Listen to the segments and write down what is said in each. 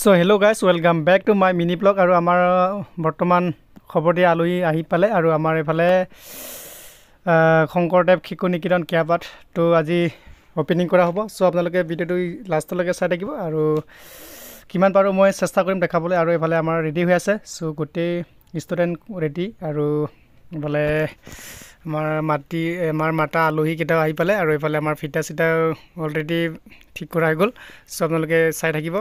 So hello guys, welcome back to my mini blog আৰু আমাৰ বৰ্তমান খবৰ দিয়া আলহী আহি পালে আৰু আমাৰ এফালে শংকৰদেৱ শিশু নিকেতন কিয়াপাত তো আজি ওপেনিং কৰা হ'ব। সো আপোনালোকে ভিডিওটো লাষ্টলৈকে চাই থাকিব আৰু কিমান পাৰো মই চেষ্টা কৰিম দেখাবলৈ। আৰু এফালে আমাৰ ৰেডি হৈ আছে, সো গোটেই ষ্টুডেন্ট ৰেডি আৰু এফালে আমাৰ মাতা আলহী কেইটা আহি পালে আৰু এফালে আমাৰ ফিটা চিটা অলৰেডি ঠিক কৰা হৈ গ'ল। সো আপোনালোকে চাই থাকিব।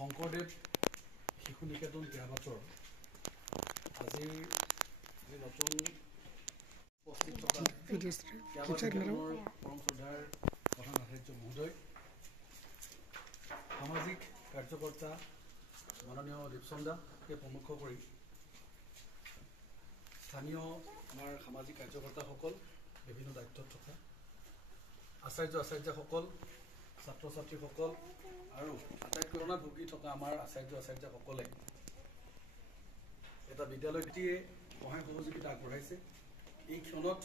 শংকৰদেৱ শিশু নিকেতন কিয়াপাতৰ আজিৰ নতুন উপস্থিত থকা কিয়াপাতৰ পৰম শ্ৰদ্ধাৰ প্ৰধান আচাৰ্য মহোদয়, সামাজিক কাৰ্যকৰ্তা মাননীয় দীপচন্দাকে প্ৰমুখ কৰি স্থানীয় আমাৰ সামাজিক কাৰ্যকৰ্তাসকল, বিভিন্ন দায়িত্বত থকা আচাৰ্যসকল, ছাত্ৰ ছাত্ৰীসকল আৰু আটাইতকৈ কৰোণা ভুগি থকা আমাৰ আচাৰ্যসকলে এটা বিদ্যালয় ভিত্তিয়ে সহায় সহযোগিতা আগবঢ়াইছে। এই ক্ষণত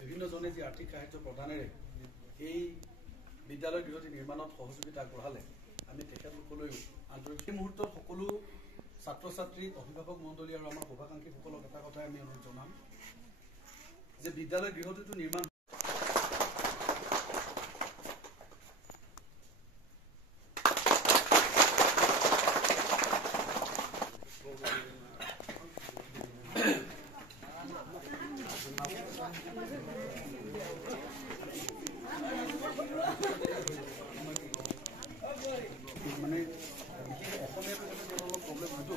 বিভিন্নজনে যি আৰ্থিক সাহায্য প্ৰদানেৰে এই বিদ্যালয় গৃহটি নিৰ্মাণত সহযোগিতা আগবঢ়ালে, আমি তেখেতলোকলৈও আন্তৰিক। এই মুহূৰ্তত সকলো ছাত্ৰ ছাত্ৰী, অভিভাৱক মণ্ডলী আৰু আমাৰ শুভাকাংক্ষীসকলক এটা কথাই আমি অনুৰোধ জনাম যে বিদ্যালয় গৃহটোতো নিৰ্মাণ মানে বিশেষ অসমীয়াটো অলপ প্ৰব্লেম হয়তো